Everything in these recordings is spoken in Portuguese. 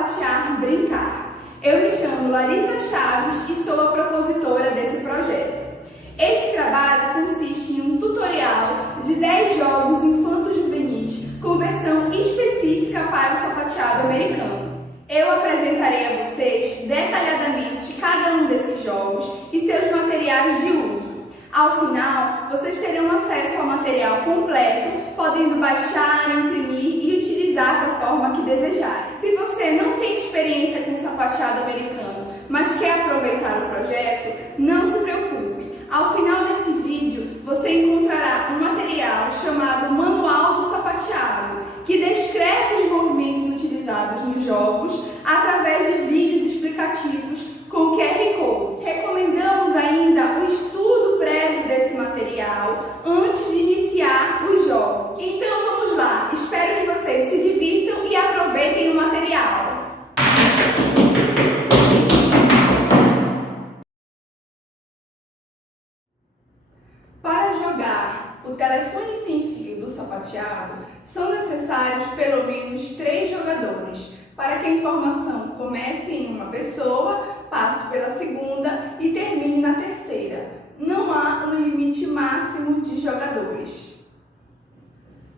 sapatear, brincar. Eu me chamo Larissa Chaves e sou a propositora desse projeto. Este trabalho consiste em um tutorial de 10 jogos infanto-juvenis com versão específica para o sapateado americano. Eu apresentarei a vocês detalhadamente cada um desses jogos e seus materiais de uso. Ao final, vocês terão acesso ao material completo, podendo baixar, imprimir e utilizar da forma que desejarem. Se você não tem experiência com sapateado americano, mas quer aproveitar o projeto, não se preocupe. Ao final desse vídeo, você encontrará um material chamado Manual do Sapateado, que descreve os movimentos utilizados nos jogos através de vídeos explicativos com QR Code. Recomendamos ainda o estudo prévio desse material antes de iniciar os jogos. Então vamos lá, espero que vocês se divirtam e aproveitem o material. Para jogar o telefone sem fio do sapateado, são necessários pelo menos 3 jogadores, para que a informação comece em uma pessoa, passe pela segunda e termine na terceira. Não há um limite máximo de jogadores.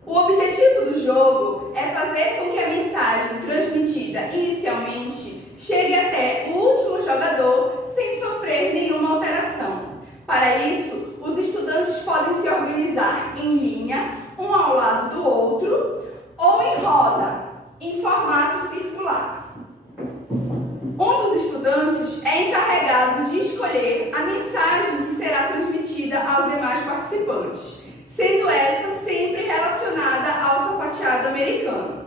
O objetivo do jogo é fazer com que a mensagem transmitida inicialmente chegue até o último jogador sem sofrer nenhuma alteração. Para isso, os estudantes podem se organizar em linha, um ao lado do outro, ou em roda, em formato circular. Um dos estudantes é encarregado de escolher a mensagem que será transmitida aos demais participantes, sendo essa sempre relacionada ao sapateado americano.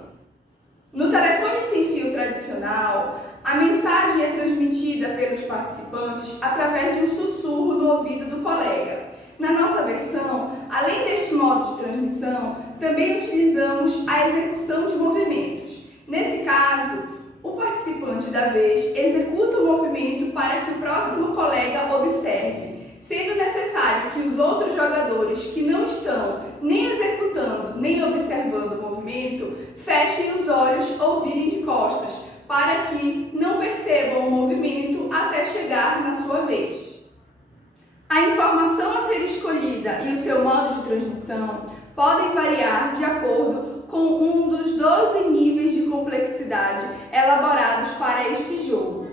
No telefone sem fio tradicional, a mensagem é transmitida pelos participantes através de um sussurro no ouvido do colega. Na nossa versão, além deste modo de transmissão, também utilizamos a execução de movimentos. Nesse caso, o participante da vez executa o movimento para que o próximo colega observe, sendo necessário que os outros jogadores que não estão nem executando nem observando o movimento fechem os olhos ou virem de costas, para que não percebam o movimento até chegar na sua vez. A informação a ser escolhida e o seu modo de transmissão podem variar de acordo com um dos 12 níveis de complexidade elaborados para este jogo.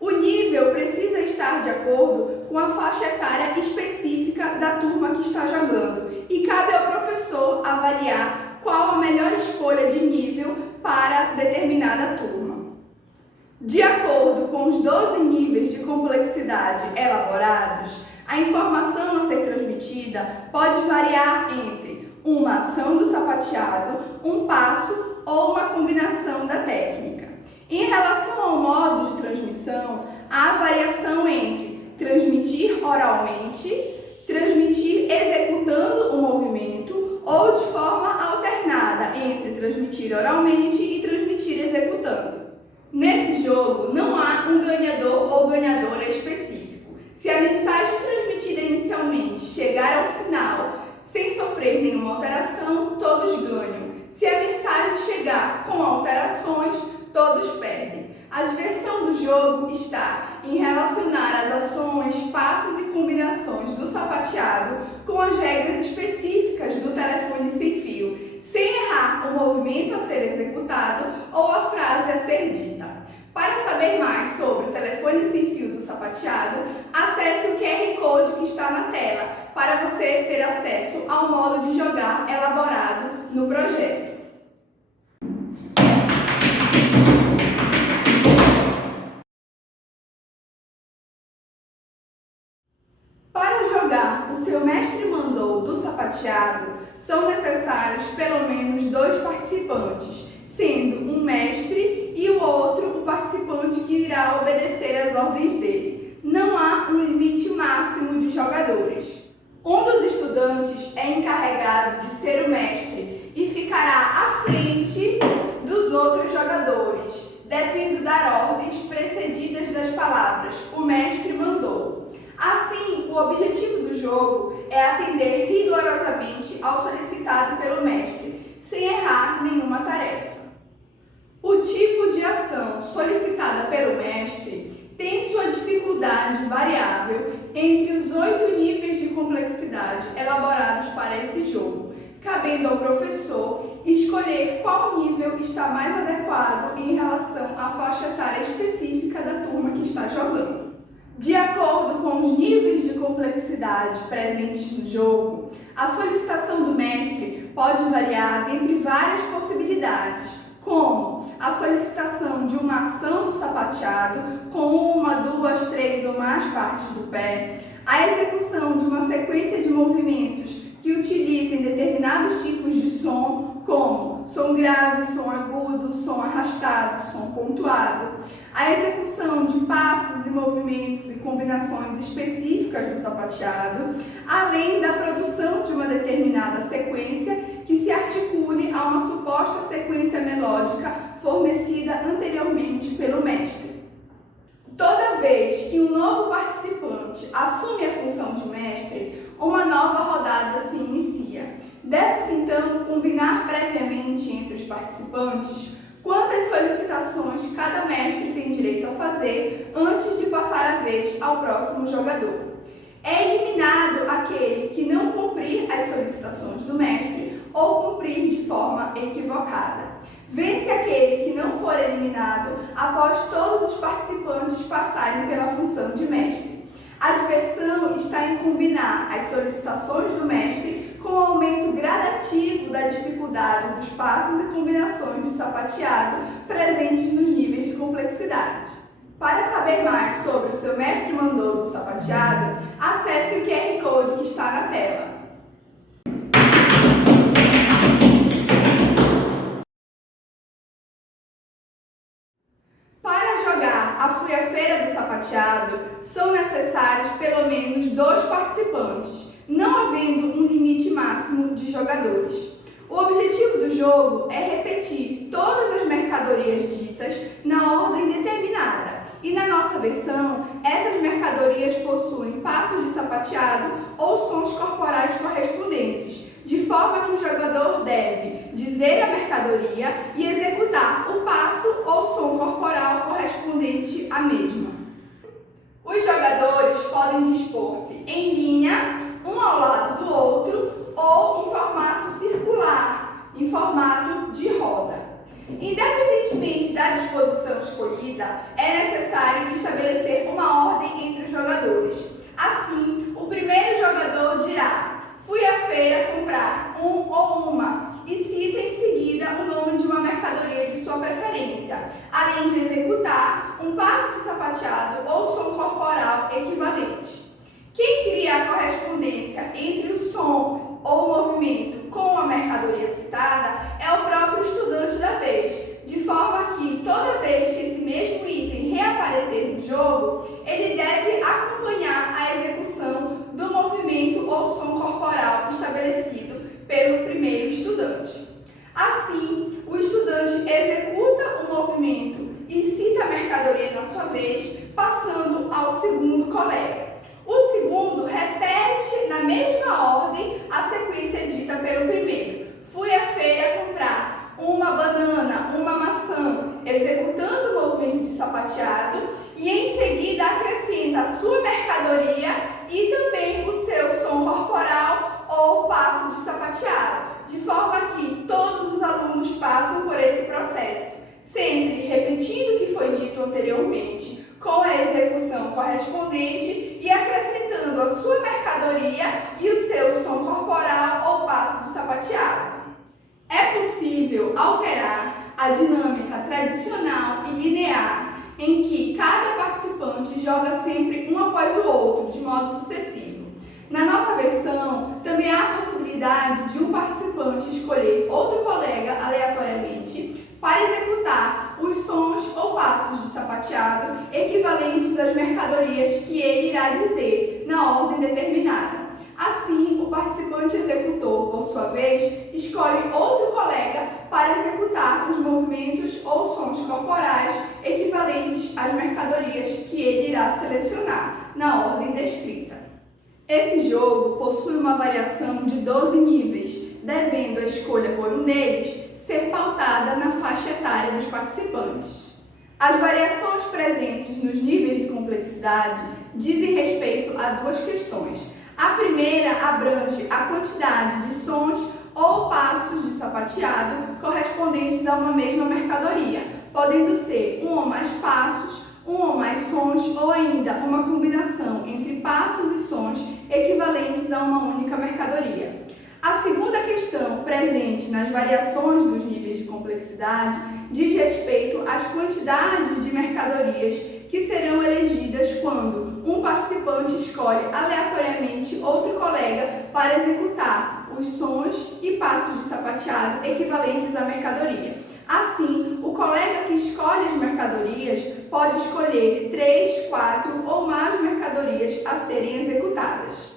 O nível precisa estar de acordo com a faixa etária específica da turma que está jogando e cabe ao professor avaliar qual a melhor escolha de nível para determinada turma. De acordo com os 12 níveis de complexidade elaborados, a informação a ser transmitida pode variar entre uma ação do sapateado, um passo ou uma combinação da técnica. Em relação ao modo de transmissão, há variação entre transmitir oralmente, transmitir executando o movimento ou de forma alternada entre transmitir oralmente e transmitir executando. Nesse jogo, não há um ganhador ou ganhadora específico. Se a mensagem transmitida inicialmente chegar ao final sem sofrer nenhuma alteração, todos ganham. Se a mensagem chegar com alterações, todos perdem. A diversão do jogo está em relacionar as ações, passos e combinações do sapateado com as regras específicas do telefone sem fio, sem errar o movimento a ser executado ou a frase a ser dita. Para saber mais sobre o telefone sem fio do sapateado, acesse o QR Code que está na tela para você ter acesso ao modo de jogar elaborado no projeto. Para jogar o Seu Mestre Mandou do sapateado, são necessários pelo menos 2 participantes, sendo um mestre e o outro o participante que irá obedecer às ordens dele. Não há um limite máximo de jogadores. Um dos estudantes é encarregado de ser o mestre e ficará à frente dos outros jogadores, devendo dar ordens precedidas das palavras "o mestre mandou". Assim, o objetivo do jogo é atender rigorosamente ao solicitado pelo mestre, sem errar nenhuma tarefa. O tipo de ação solicitada pelo mestre tem sua dificuldade variável entre os 8 níveis de complexidade elaborados para esse jogo, cabendo ao professor escolher qual nível está mais adequado em relação à faixa etária específica da turma que está jogando. De acordo com os níveis de complexidade presentes no jogo, a solicitação do mestre pode variar dentre várias possibilidades, como a solicitação de uma ação do sapateado com uma, duas, três ou mais partes do pé, a execução de uma sequência de movimentos que utilizem determinados tipos de som, como som grave, som agudo, som arrastado, som pontuado, a execução de passos e movimentos e combinações específicas do sapateado, além da produção de uma determinada sequência que se articule a uma suposta sequência melódica fornecida anteriormente pelo mestre. Toda vez que um novo participante assume a função de mestre, uma nova rodada se inicia. Deve-se, então, combinar previamente entre os participantes quantas solicitações cada mestre tem direito a fazer antes de passar a vez ao próximo jogador. É eliminado aquele que não cumprir as solicitações do mestre ou cumprir de forma equivocada. Vence aquele que não for eliminado após todos os participantes passarem pela função de mestre. A diversão está em combinar as solicitações do mestre com o aumento gradativo da dificuldade dos passos e combinações de sapateado presentes nos níveis de complexidade. Para saber mais sobre o seu mestre mandou do sapateado, acesse o QR Code que está na tela. A Fui à Feira do Sapateado, são necessários pelo menos 2 participantes, não havendo um limite máximo de jogadores. O objetivo do jogo é repetir todas as mercadorias ditas na ordem determinada, e na nossa versão, essas mercadorias possuem passos de sapateado ou sons corporais correspondentes, de forma que o jogador deve dizer a mercadoria e executar o passo ou som corporal correspondente à mesma. Os jogadores podem dispor-se em linha, um ao lado do outro, ou em formato circular, em formato de roda. Independentemente da disposição escolhida, é necessário estabelecer uma ordem entre os jogadores. Assim, o primeiro jogador dirá: fui à feira comprar um ou uma, e cita em seguida o nome de uma mercadoria de sua preferência, além de executar um passo de sapateado ou som corporal equivalente. Quem cria a correspondência entre o som ou movimento com a mercadoria citada é o próprio estudante da vez, de forma que toda vez que esse mesmo item reaparecer no jogo, ele deve acompanhar a execução do movimento ou som corporal estabelecido pelo primeiro estudante. Assim, o estudante executa o movimento e cita a mercadoria na sua vez, passando ao segundo colega. O segundo repete na mesma ordem a sequência dita pelo primeiro. Fui à feira comprar uma banana, uma maçã, executando o movimento de sapateado, e em seguida acrescenta a sua mercadoria e também o seu som corporal ou passo de sapateado, de forma que todos os alunos passam por esse processo, sempre repetindo o que foi dito anteriormente, com a execução correspondente e acrescentando a sua mercadoria e o seu som corporal ou passo de sapateado. É possível alterar a dinâmica tradicional e linear, em que cada participante joga sempre um após o outro, de modo sucessivo. Na nossa versão, também há a possibilidade de um participante escolher outro colega aleatoriamente para executar os sons ou passos de sapateado equivalentes às mercadorias que ele irá dizer na ordem determinada. Assim, o participante executor, por sua vez, escolhe outro colega para executar os movimentos ou sons corporais equivalentes às mercadorias que ele irá selecionar na ordem descrita. Esse jogo possui uma variação de 12 níveis, devendo a escolha por um deles ser pautada na faixa etária dos participantes. As variações presentes nos níveis de complexidade dizem respeito a duas questões. A primeira abrange a quantidade de sons ou passos de sapateado correspondentes a uma mesma mercadoria, podendo ser um ou mais passos, um ou mais sons ou ainda uma combinação entre passos e sons equivalentes a uma única mercadoria. A segunda questão, presente nas variações dos níveis de complexidade, diz respeito às quantidades de mercadorias que serão elegidas quando um participante escolhe aleatoriamente outro colega para executar os sons e passos de sapateado equivalentes à mercadoria. Assim, o colega que escolhe as mercadorias pode escolher 3, 4 ou mais mercadorias a serem executadas.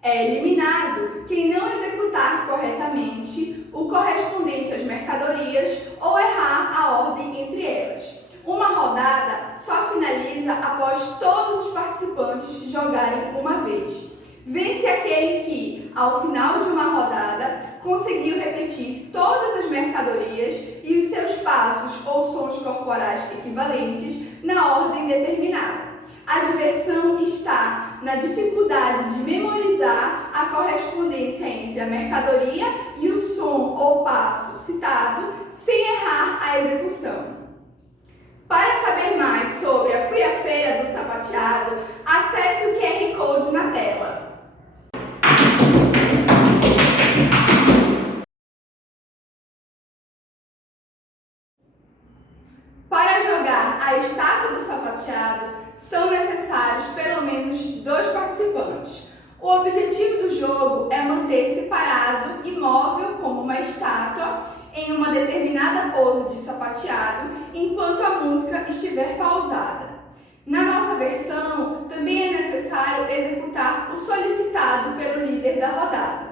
É eliminado quem não executar corretamente o correspondente às mercadorias ou errar a ordem entre elas. Uma rodada só finaliza após todos os participantes jogarem uma vez. Vence aquele que, ao final de uma rodada, conseguiu repetir todas as mercadorias e os seus passos ou sons corporais equivalentes na ordem determinada. A diversão está na dificuldade de memorizar a correspondência entre a mercadoria e o som ou passo citado sem errar a execução. Para saber mais sobre a Fui à Feira do Sapateado, acesse o QR Code na tela. Para jogar a estátua do sapateado, são necessários pelo menos 2 participantes. O objetivo do jogo é manter-se parado, imóvel como uma estátua, em uma determinada pose de sapateado, enquanto a música estiver pausada. Na nossa versão, também é necessário executar o solicitado pelo líder da rodada.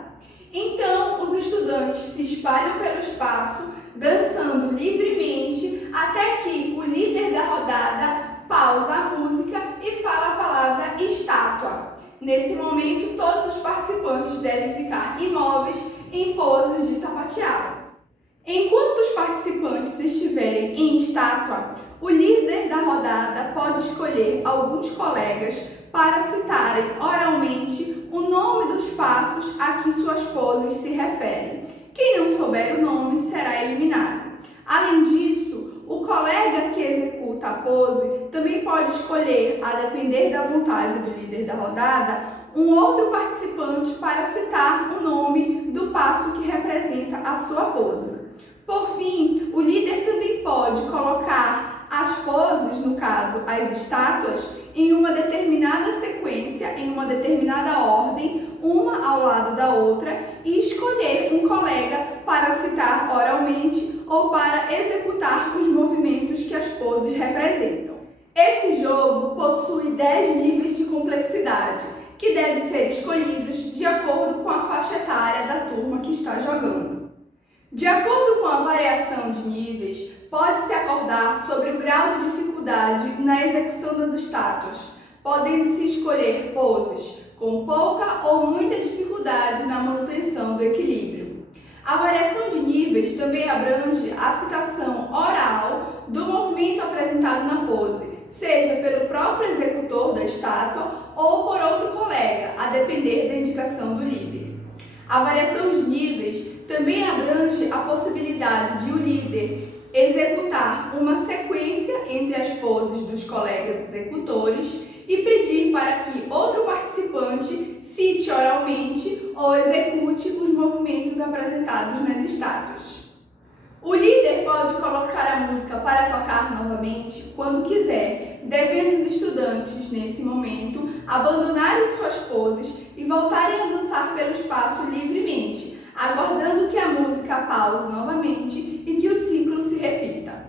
Então, os estudantes se espalham pelo espaço, dançando livremente, até que o líder da rodada pausa a música e fala a palavra estátua. Nesse momento, todos os participantes devem ficar imóveis em poses de sapateado. Enquanto os participantes estiverem em estátua, o líder da rodada pode escolher alguns colegas para citarem oralmente o nome dos passos a que suas poses se referem. Quem não souber o nome será eliminado. Além disso, o colega que executa a pose também pode escolher, a depender da vontade do líder da rodada, um outro participante para citar o nome do passo que representa a sua pose. Por fim, o líder também pode colocar as poses, no caso, as estátuas, em uma determinada sequência, em uma determinada ordem, uma ao lado da outra, e escolher um colega para citar oralmente ou para executar os movimentos que as poses representam. Esse jogo possui 10 níveis de complexidade, que devem ser escolhidos de acordo com a faixa etária da turma que está jogando. De acordo com a variação de níveis, pode-se acordar sobre o grau de dificuldade na execução das estátuas, podendo-se escolher poses com pouca ou muita dificuldade na manutenção do equilíbrio. A variação de níveis também abrange a citação oral do movimento apresentado na pose, seja pelo próprio executor da estátua ou por outro colega, a depender da indicação do líder. A variação de níveis também abrange a possibilidade de o líder executar uma sequência entre as poses dos colegas executores e pedir para que outro participante cite oralmente ou execute os movimentos apresentados nas estátuas. O líder pode colocar a música para tocar novamente quando quiser, devendo os estudantes, nesse momento, abandonarem suas poses e voltarem a dançar pelo espaço livremente, aguardando que a música pause novamente e que o ciclo se repita.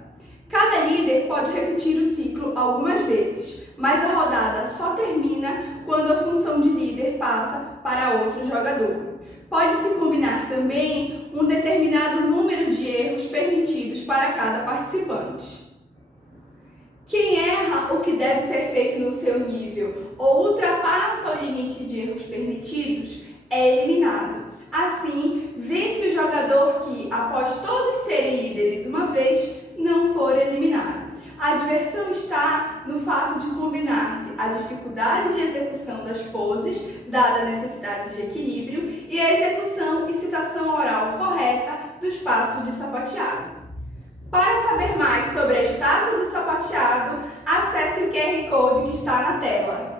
Cada líder pode repetir o ciclo algumas vezes, mas a rodada só termina quando a função de líder passa para outro jogador. Pode-se combinar também um determinado número de erros permitidos para cada participante. Quem erra o que deve ser feito no seu nível ou ultrapassa o limite de erros permitidos é eliminado. Assim, vence o jogador que, após todos serem líderes uma vez, não for eliminado. A diversão está no fato de combinar-se a dificuldade de execução das poses, dada a necessidade de equilíbrio, e a execução e citação oral correta dos passos de sapateado. Para saber mais sobre a estátua do sapateado, acesse o QR Code que está na tela.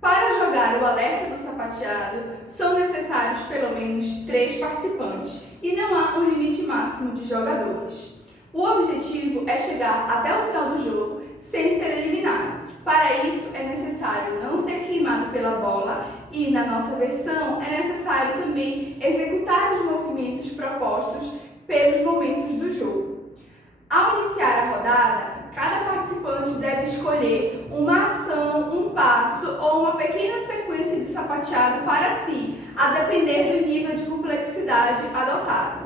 Para jogar o alerta do sapateado, são necessários pelo menos 3 participantes e não há um limite máximo de jogadores. O objetivo é chegar até o final do jogo sem ser eliminado. Para isso, é necessário não ser queimado pela bola e, na nossa versão, é necessário também executar os movimentos propostos pelos momentos do jogo. Ao iniciar a rodada, cada participante deve escolher uma ação, um passo ou uma pequena sequência de sapateado para si, a depender do nível de complexidade adotado.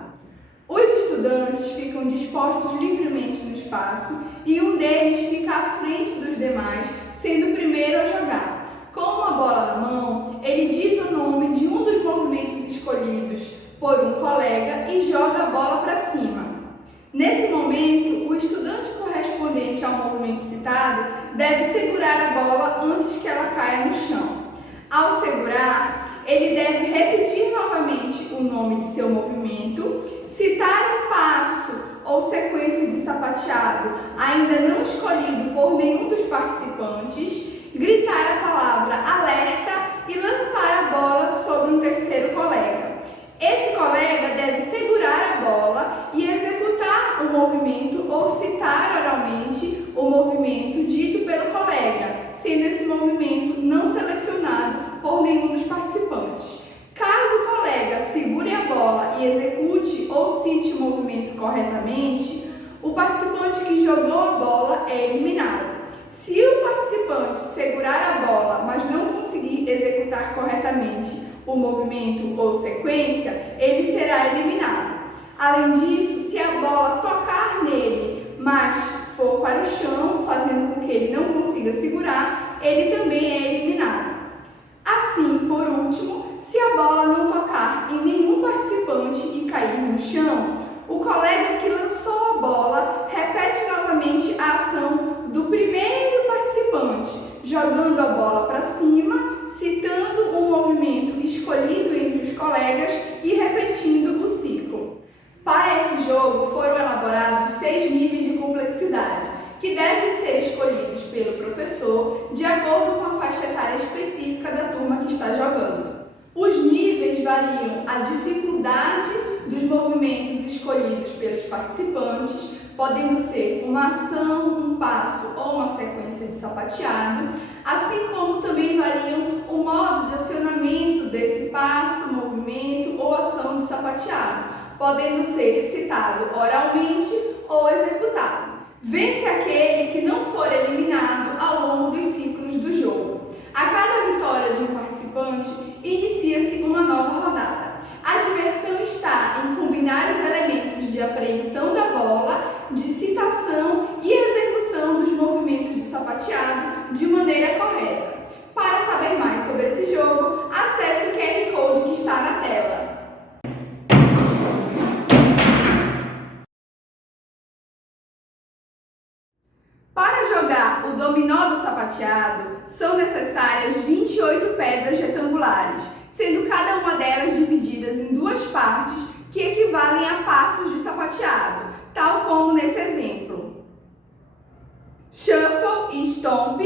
Os estudantes ficam dispostos livremente no espaço e um deles fica à frente dos demais, sendo o primeiro a jogar. Com uma bola na mão, ele diz o nome de um dos movimentos escolhidos por um colega e joga a bola para cima. Nesse momento, o estudante correspondente ao movimento citado deve segurar a bola antes que ela caia no chão. Ao segurar, ele deve repetir novamente o nome de seu movimento, citar um passo ou sequência de sapateado ainda não escolhido por nenhum dos participantes, gritar a palavra alerta e lançar a bola sobre um terceiro colega. Esse colega deve segurar a bola e executar o movimento ou citar oralmente o movimento dito pelo colega, sendo esse movimento não selecionado por nenhum dos participantes. Caso o colega segure a bola e execute ou cite o movimento corretamente, o participante que jogou a bola é eliminado. Se o participante segurar a bola, mas não conseguir executar corretamente o movimento ou sequência, ele será eliminado. Além disso, se a bola tocar nele, mas for para o chão, fazendo com que ele não consiga segurar, ele também é eliminado. Assim, por último, se a bola não tocar em nenhum participante e cair no chão, o colega que lançou a bola repete novamente a ação do primeiro participante, jogando a bola para cima, citando um movimento escolhido entre os colegas e repetindo o ciclo. Para esse jogo foram elaborados 6 níveis de complexidade, que devem ser escolhidos pelo professor de acordo com a faixa etária específica da turma que está jogando. Os níveis variam a dificuldade dos movimentos escolhidos pelos participantes, podendo ser uma ação, um passo ou uma sequência de sapateado, assim como também variam o modo de acionamento desse passo, movimento ou ação de sapateado, podendo ser citado oralmente ou executado. Vence aquele que não for eliminado ao longo dos ciclos do jogo. A cada vitória de um participante, inicia-se uma nova rodada. A diversão está em combinar os elementos de apreensão da bola, de citação e execução dos movimentos de sapateado de maneira correta. Para saber mais sobre esse jogo, acesse o QR Code que está na tela. Para jogar o dominó do sapateado, são necessárias 28 pedras retangulares, sendo cada uma delas divididas em 2 partes que equivalem a passos de sapateado, tal como nesse exemplo. Shuffle e Stomp,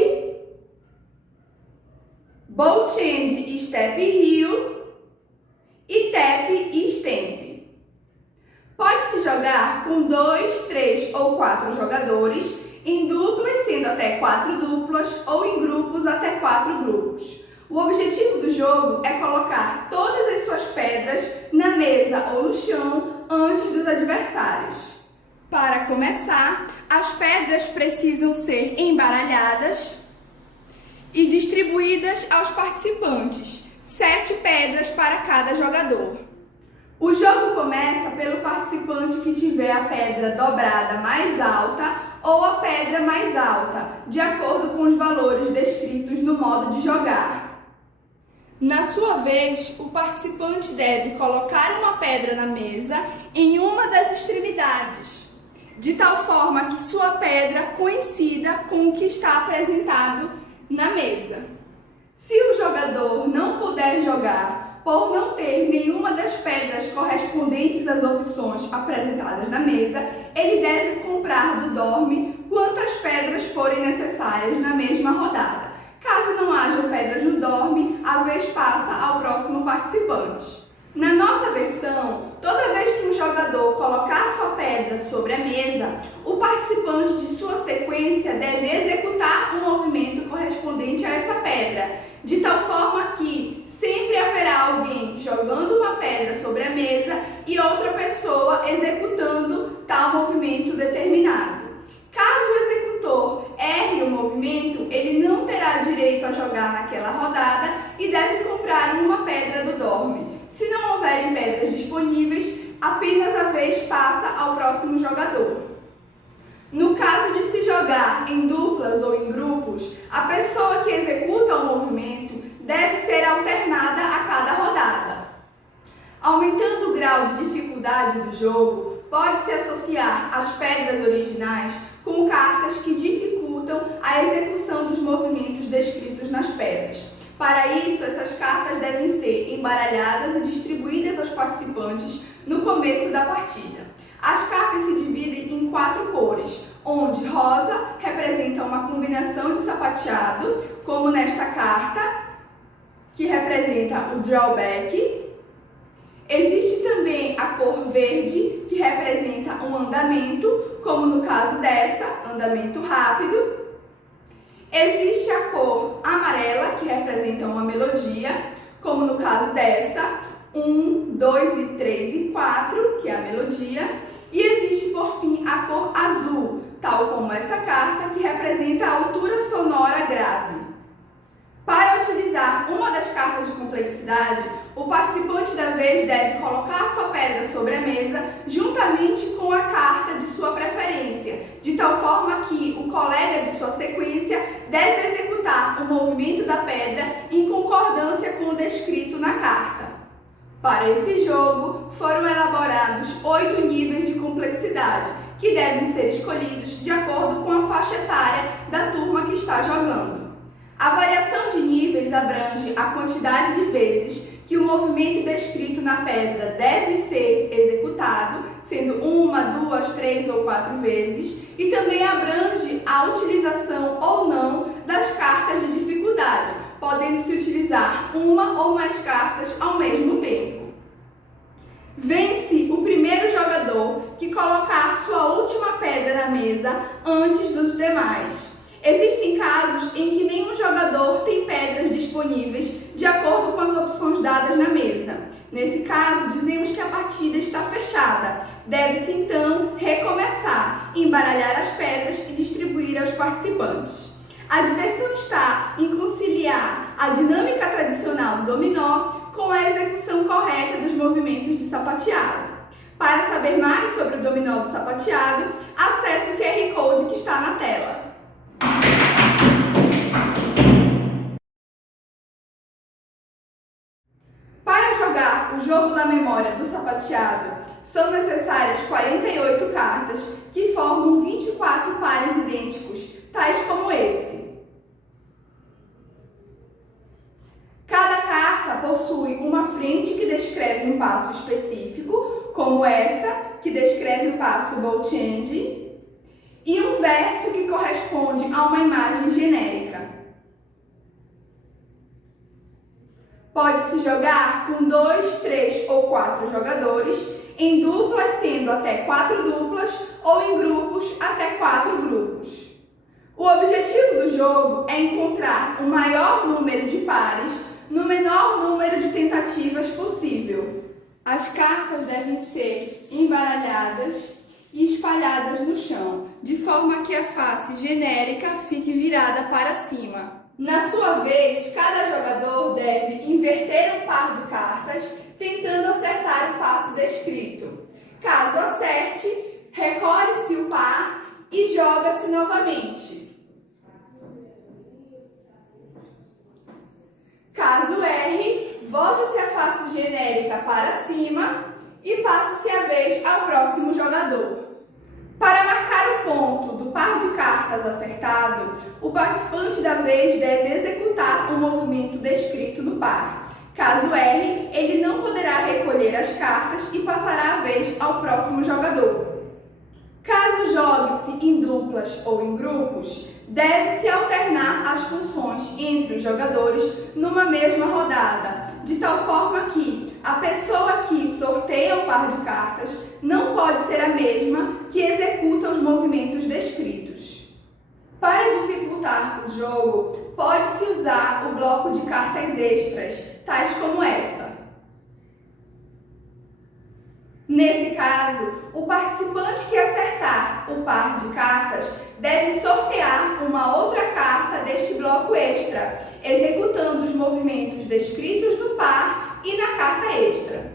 Bow Change e Step Heel e Tap e Stamp. Pode-se jogar com 2, 3 ou 4 jogadores, em duplas, sendo até 4 duplas, ou em grupos até 4 grupos. O objetivo do jogo é colocar todas as suas pedras na mesa ou no chão antes dos adversários. Para começar, as pedras precisam ser embaralhadas e distribuídas aos participantes, 7 pedras para cada jogador. O jogo começa pelo participante que tiver a pedra dobrada mais alta ou a pedra mais alta, de acordo com os valores descritos no modo de jogar. Na sua vez, o participante deve colocar uma pedra na mesa em uma das extremidades, de tal forma que sua pedra coincida com o que está apresentado na mesa. Se o jogador não puder jogar por não ter nenhuma das pedras correspondentes às opções apresentadas na mesa, ele deve comprar do dorme quantas pedras forem necessárias na mesma rodada. Caso não haja pedras no dorme, a vez passa ao próximo participante. Na nossa versão, toda vez que um jogador colocar sua pedra sobre a mesa, o participante de sua sequência deve executar um movimento correspondente a essa pedra, de tal forma que sempre haverá alguém jogando uma pedra sobre a mesa e outra pessoa executando tal movimento determinado. Caso o executor erre o movimento, ele não terá direito a jogar naquela rodada e deve comprar uma pedra do dorme. Se não houverem pedras disponíveis, apenas a vez passa ao próximo jogador. No caso de se jogar em duplas ou em grupos, a pessoa que executa o movimento deve ser alternada a cada rodada. Aumentando o grau de dificuldade do jogo, pode-se associar as pedras originais com cartas que dificultam a execução dos movimentos descritos nas pedras. Para isso, essas cartas devem ser embaralhadas e distribuídas aos participantes no começo da partida. As cartas se dividem em 4 cores, onde rosa representa uma combinação de sapateado, como nesta carta, que representa o drawback. Existe também a cor verde, que representa um andamento, como no caso dessa, andamento rápido. Existe a cor amarela, que representa uma melodia, como no caso dessa, 1, 2, 3 e 4, que é a melodia. E existe, por fim, a cor azul, tal como essa carta, que representa a altura sonora grave. Para utilizar uma das cartas de complexidade, o participante da vez deve colocar sua pedra sobre a mesa juntamente com a carta de sua preferência, de tal forma que o colega de sua sequência deve executar o movimento da pedra em concordância com o descrito na carta. Para esse jogo, foram elaborados 8 níveis de complexidade, que devem ser escolhidos de acordo com a faixa etária da turma que está jogando. A variação de níveis abrange a quantidade de vezes que o movimento descrito na pedra deve ser executado, sendo 1, 2, 3 ou 4 vezes, e também abrange a utilização ou não das cartas de dificuldade, podendo-se utilizar uma ou mais cartas ao mesmo tempo. Vence o primeiro jogador que colocar sua última pedra na mesa antes dos demais. Existem casos em que nenhum jogador tem pedras disponíveis de acordo com as opções dadas na mesa. Nesse caso, dizemos que a partida está fechada. Deve-se então recomeçar, embaralhar as pedras e distribuir aos participantes. A diversão está em conciliar a dinâmica tradicional do dominó com a execução correta dos movimentos de sapateado. Para saber mais sobre o dominó do sapateado, acesse o QR Code que está na tela. Para jogar o jogo da memória do sapateado, são necessárias 48 cartas que formam 24 pares idênticos, tais como esse. Cada carta possui uma frente que descreve um passo específico, como essa, que descreve o passo ball change, e um verso que corresponde a uma imagem genérica. Pode-se jogar com 2, 3 ou 4 jogadores, em duplas sendo até 4 duplas ou em grupos até 4 grupos. O objetivo do jogo é encontrar o maior número de pares no menor número de tentativas possível. As cartas devem ser embaralhadas e espalhadas no chão, de forma que a face genérica fique virada para cima. Na sua vez, cada jogador deve inverter um par de cartas, tentando acertar o passo descrito. Caso acerte, recolhe-se o par e joga-se novamente. Caso erre, volta-se a face genérica para cima e passa-se a vez ao próximo jogador. Para marcar o ponto do par de cartas acertado, o participante da vez deve executar o movimento descrito no par. Caso erre, ele não poderá recolher as cartas e passará a vez ao próximo jogador. Caso jogue-se em duplas ou em grupos, deve-se alternar as funções entre os jogadores numa mesma rodada, de tal forma que a pessoa que sorteia o par de cartas não pode ser a mesma que executa os movimentos descritos. Para dificultar o jogo, pode-se usar o bloco de cartas extras, tais como essa. Nesse caso, o participante que acertar o par de cartas deve sortear uma outra carta deste bloco extra, executando os movimentos descritos no par e na carta extra.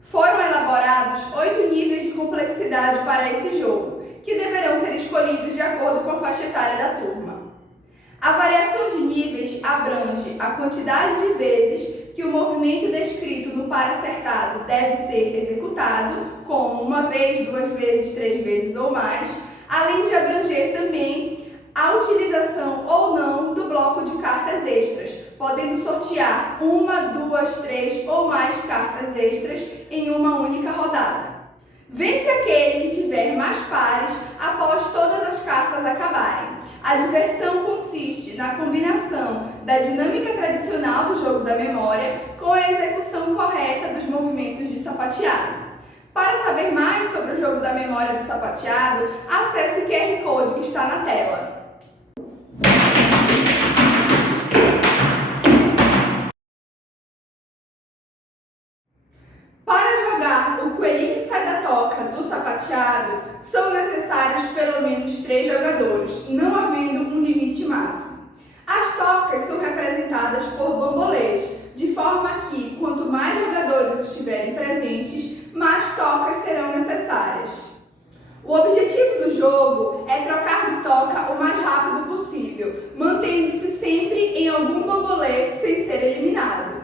Foram elaborados 8 níveis de complexidade para esse jogo, que deverão ser escolhidos de acordo com a faixa etária da turma. A variação de níveis abrange a quantidade de vezes que o movimento descrito no par acertado deve ser executado, como 1 vez, 2 vezes, 3 vezes ou mais, além de abranger também a utilização ou não do bloco de cartas extras, podendo sortear 1, 2, 3 ou mais cartas extras em uma única rodada. Vence aquele que tiver mais pares após todas as cartas acabarem. A diversão consiste na combinação da dinâmica tradicional do jogo da memória com a execução correta dos movimentos de sapateado. Para saber mais sobre o jogo da memória do sapateado, acesse o QR Code que está na tela. Para jogar o coelhinho sai da toca do sapateado, são necessários pelo menos 3 jogadores, não havendo um limite máximo. As tocas são representadas por bambolês, de forma que, quanto mais jogadores estiverem presentes, mais tocas serão necessárias. O objetivo do jogo é trocar de toca o mais rápido possível, mantendo-se sempre em algum bambolê sem ser eliminado.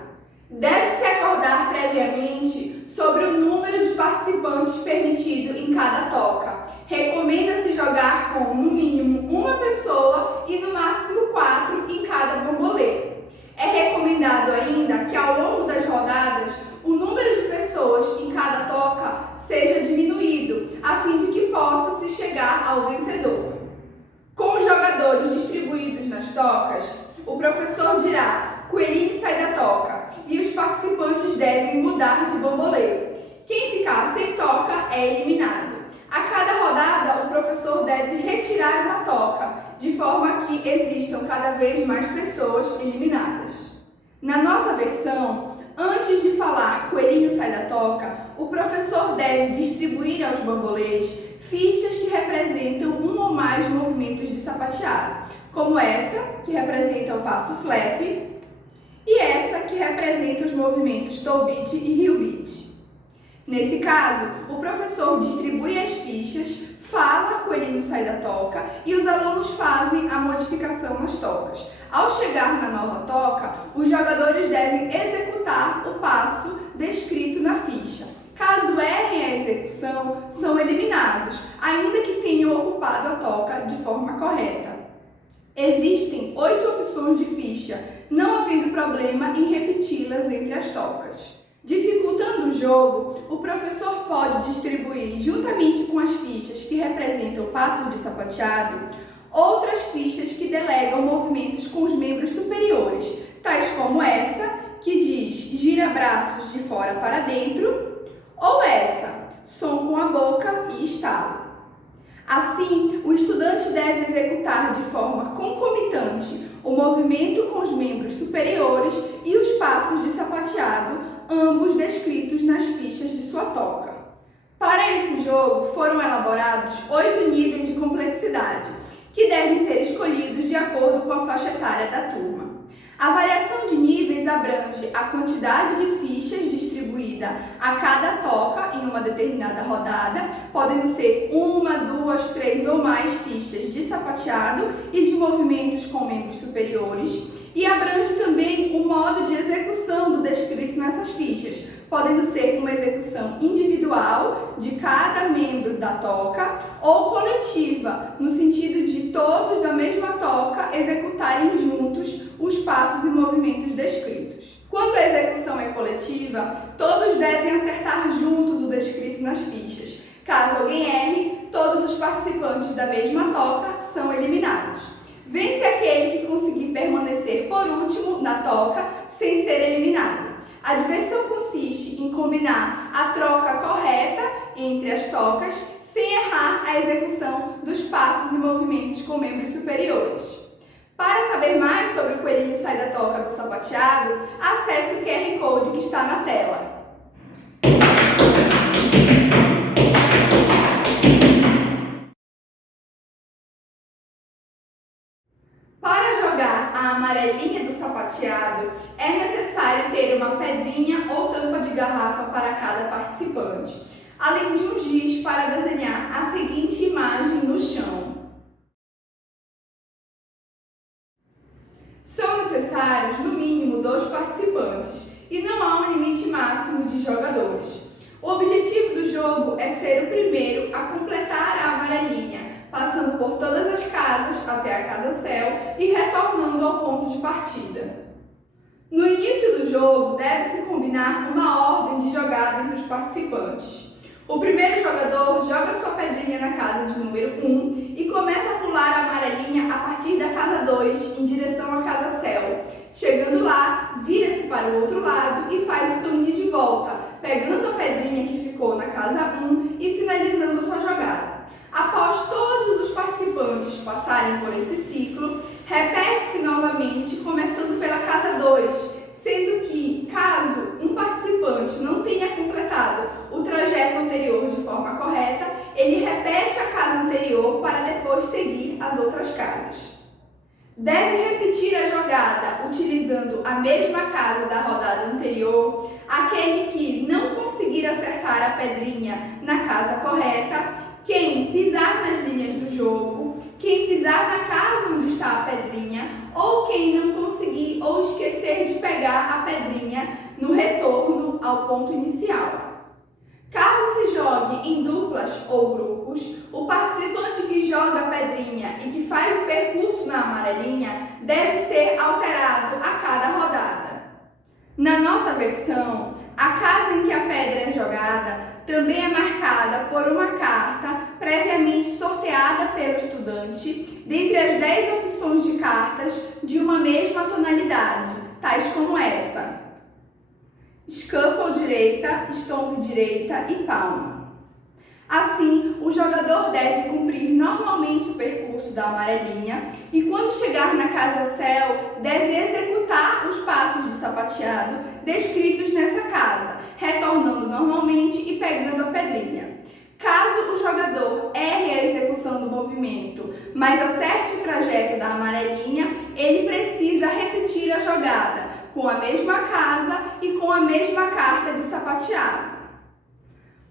Deve-se acordar previamente sobre o número de participantes permitido em cada toca. Recomenda-se jogar com, no mínimo, 1 pessoa e, no máximo, 4 em cada bambolê. É recomendado ainda que, ao longo das rodadas, o número de pessoas em cada toca seja diminuído, a fim de que possa-se chegar ao vencedor. Com os jogadores distribuídos nas tocas, o professor dirá: coelhinho sai da toca, e os participantes devem mudar de bambolê. Quem ficar sem toca é eliminado. A cada rodada, o professor deve retirar uma toca, de forma que existam cada vez mais pessoas eliminadas. Na nossa versão, antes de falar coelhinho sai da toca, o professor deve distribuir aos bambolês fichas que representam um ou mais movimentos de sapateado, como essa, que representa o passo flap, e essa que representa os movimentos toe beat e heel beat. Nesse caso, o professor distribui as fichas, fala coelhinho sai da toca e os alunos fazem a modificação nas tocas. Ao chegar na nova toca, os jogadores devem executar o passo descrito na ficha. Caso errem a execução, são eliminados, ainda que tenham ocupado a toca de forma correta. Existem 8 opções de ficha, não havendo problema em repeti-las entre as tocas. Dificultando o jogo, o professor pode distribuir, juntamente com as fichas que representam passos de sapateado, outras fichas que delegam movimentos com os membros superiores, tais como essa, que diz gira braços de fora para dentro, ou essa, som com a boca e estalo. Assim, o estudante deve executar de forma concomitante o movimento com os membros superiores e os passos de sapateado, ambos descritos nas fichas de sua toca. Para esse jogo, foram elaborados 8 níveis de complexidade, que devem ser escolhidos de acordo com a faixa etária da turma. A variação de níveis abrange a quantidade de fichas distribuída a cada toca em uma determinada rodada, podendo ser 1, 2, 3 ou mais fichas de sapateado e de movimentos com membros superiores, e abrange também o modo de execução do descrito nessas fichas, podendo ser uma execução individual de cada membro da toca ou coletiva, no sentido de todos da mesma toca executarem juntos os passos e movimentos descritos. Quando a execução é coletiva, todos devem acertar juntos o descrito nas fichas. Caso alguém erre, todos os participantes da mesma toca são eliminados. Vence aquele que conseguir permanecer por último na toca sem ser eliminado. A diversão consiste em combinar a troca correta entre as tocas sem errar a execução dos passos e movimentos com membros superiores. Para saber mais sobre o coelhinho sai da toca do sapateado, acesse o QR Code que está na tela. Para jogar a amarelinha do sapateado, é necessário ter uma pedrinha ou tampa de garrafa para cada participante, além de um giz para desenhar a seguinte imagem no chão. São necessários, no mínimo, 2 participantes e não há um limite máximo de jogadores. O objetivo do jogo é ser o primeiro a completar a amarelinha, passando por todas as casas até a casa céu e retornando ao ponto de partida. No início do jogo, deve-se combinar uma ordem de jogada entre os participantes. O primeiro jogador joga sua pedrinha na casa de número 1 e começa a pular a amarelinha a partir da casa 2 em direção à casa céu. Chegando lá, vira-se para o outro lado e faz o caminho de volta, pegando a pedrinha que ficou na casa 1 e finalizando sua jogada. Após todos os participantes passarem por esse ciclo, repete-se novamente, começando pela casa 2, sendo que, caso um participante não tenha completado o trajeto anterior de forma correta, ele repete a casa anterior para depois seguir as outras casas. Deve repetir a jogada utilizando a mesma casa da rodada anterior, aquele que não conseguir acertar a pedrinha na casa correta, quem pisar nas linhas do jogo, quem pisar na casa onde está a pedrinha, ou quem não conseguir ou esquecer de pegar a pedrinha no retorno ao ponto inicial. Caso se jogue em duplas ou grupos, o participante que joga a pedrinha e que faz o percurso na amarelinha deve ser alterado a cada rodada. Na nossa versão, a casa em que a pedra é jogada também é marcada por uma carta previamente sorteada pelo estudante dentre as 10 opções de cartas de uma mesma tonalidade, tais como essa: shuffle direita, stomp direita e palma. Assim, o jogador deve cumprir normalmente o percurso da amarelinha e, quando chegar na casa céu, deve executar os passos de sapateado descritos nessa casa, retornando normalmente e pegando a pedrinha. Caso o jogador erre a execução do movimento, mas acerte o trajeto da amarelinha, ele precisa repetir a jogada com a mesma casa e com a mesma carta de sapateado.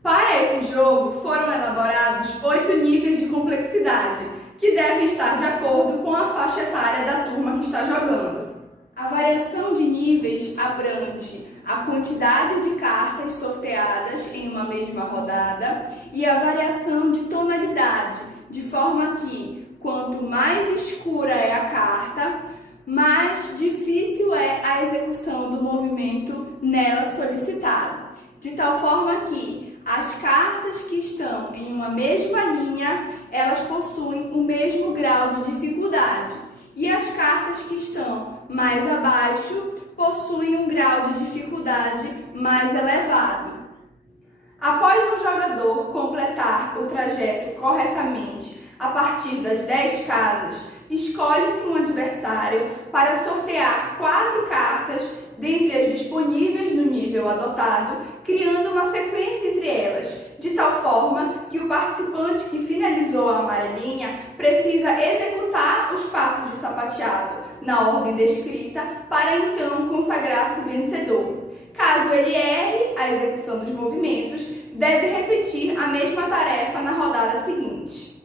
Para esse jogo, foram elaborados 8 níveis de complexidade, que devem estar de acordo com a faixa etária da turma que está jogando. A variação de níveis abrange a quantidade de cartas sorteadas em uma mesma rodada e a variação de tonalidade, de forma que, quanto mais escura é a carta, mais difícil é a execução do movimento nela solicitado, de tal forma que as cartas que estão em uma mesma linha, elas possuem o mesmo grau de dificuldade, e as cartas que estão mais abaixo possuem um grau de dificuldade mais elevado. Após um jogador completar o trajeto corretamente a partir das 10 casas, escolhe-se um adversário para sortear 4 cartas dentre as disponíveis no nível adotado, criando uma sequência entre elas, de tal forma que o participante que finalizou a amarelinha precisa executar os passos de sapateado na ordem descrita para então consagrar-se vencedor. Caso ele erre a execução dos movimentos, deve repetir a mesma tarefa na rodada seguinte.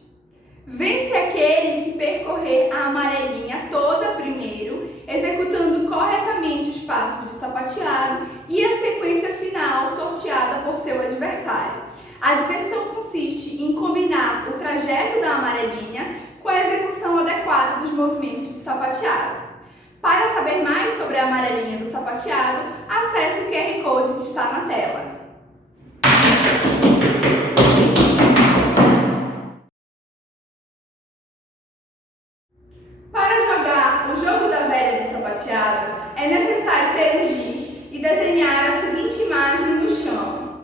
Vence aquele que percorrer a amarelinha toda primeiro executando corretamente os passos de sapateado e a sequência final sorteada por seu adversário. A diversão consiste em combinar o trajeto da amarelinha com a execução adequada dos movimentos de sapateado. Para saber mais sobre a amarelinha do sapateado, acesse o QR Code que está na tela. Para jogar o jogo da velha do sapateado, é necessário ter um giz e desenhar a seguinte imagem no chão.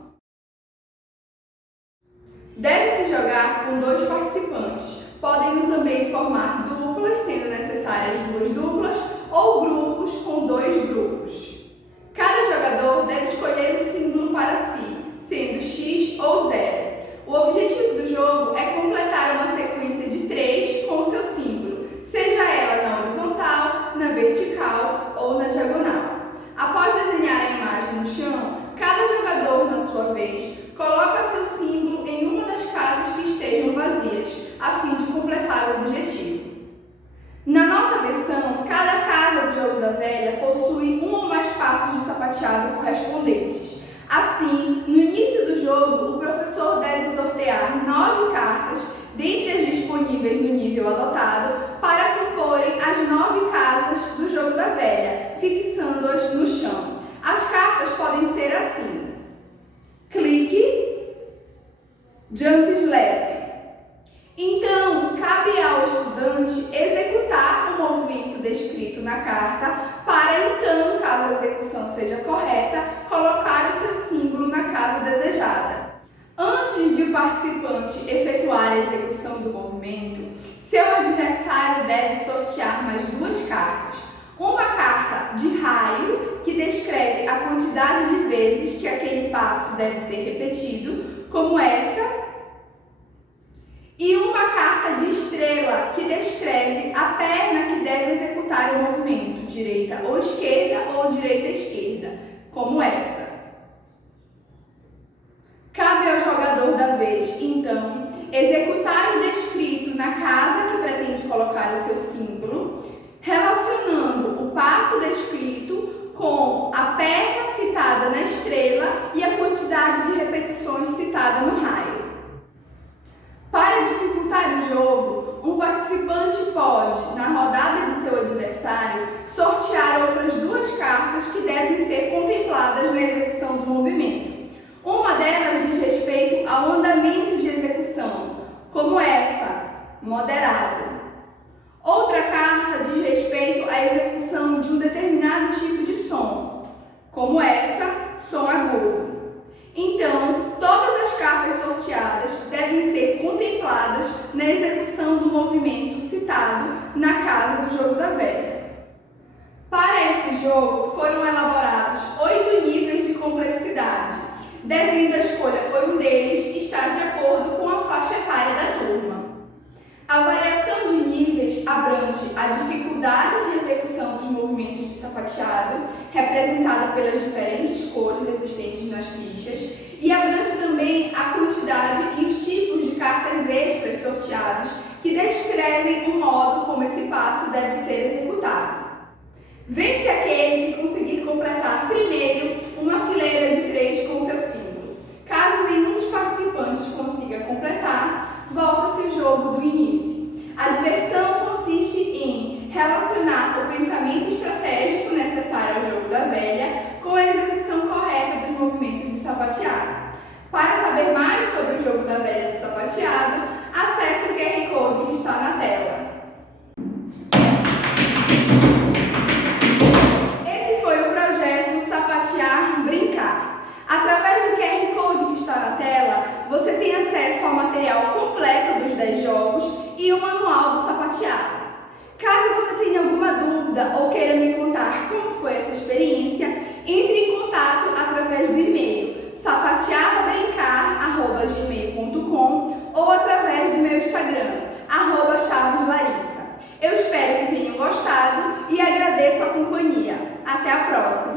Deve-se jogar com 2 participantes, podendo também formar duplas, sendo necessárias 2 duplas, ou grupos com 2 grupos. Cada jogador deve escolher um símbolo para si, sendo X ou 0. O objetivo do jogo é completar uma sequência de 3 com o seu símbolo, seja ela na horizontal, na vertical ou na diagonal. Após desenhar a imagem no chão, cada jogador, na sua vez, coloca seu símbolo em uma das casas que estejam vazias, a fim de completar o objetivo. Na nossa versão, cada casa do jogo da velha possui um ou mais passos de sapateado correspondentes. Assim, no início do jogo, o professor deve sortear 9 cartas dentre as disponíveis no nível adotado para comporem as 9 casas do jogo da velha, fixando-as no chão. As cartas podem ser assim: clique, jump slap. Então, cabe ao estudante executar o movimento descrito na carta para então, caso a execução seja correta, colocar o seu símbolo na casa desejada. Antes de o participante efetuar a execução do movimento, seu adversário deve sortear mais 2 cartas. Uma carta de raio, que descreve a quantidade de vezes que aquele passo deve ser repetido, como essa, e uma carta de estrela, que descreve a perna que deve executar o movimento, direita ou direita-esquerda, como essa. Cabe ao jogador da vez, então, executar o descrito na casa que pretende colocar o seu símbolo, relacionando o passo descrito com a perna citada na estrela e a quantidade de repetições citada no raio. Para dificultar o jogo, um participante pode, na rodada de seu adversário, sortear outras 2 cartas que devem ser contempladas na execução do movimento. Uma delas diz respeito ao andamento de execução, como essa, moderado. Outra carta diz respeito à execução de um determinado tipo de som, como essa, som agudo. Então, todas as cartas sorteadas devem ser contempladas na execução do movimento citado na casa do jogo da velha. Para esse jogo, foram elaborados 8 níveis de complexidade, devendo a escolha por um deles estar de acordo com a faixa etária da turma. A variação de níveis abrange a dificuldade de execução dos movimentos de sapateado, representada pelas diferentes cores existentes nas fichas, e abrange também a quantidade e os tipos de cartas extras sorteadas que descrevem o modo como esse passo deve ser executado. Vence aquele que conseguir completar primeiro uma fileira de 3 com seu símbolo. Caso nenhum dos participantes consiga completar, volta-se o jogo do início. A diversão consiste em relacionar o pensamento estratégico necessário ao jogo da velha com a execução correta dos movimentos de sapateado. Para saber mais sobre o jogo da velha do sapateado, acesse o QR Code que está na tela. Esse foi o projeto Sapatear Brincar. Através do QR Code que está na tela, você tem acesso ao material completo dos 10 jogos e o manual do sapateado. Caso você tenha alguma dúvida ou queira me contar como foi essa experiência, entre em contato através do e-mail sapatearbrincar@gmail.com ou através do meu Instagram, @chaveslarissa. Eu espero que tenham gostado e agradeço a companhia. Até a próxima!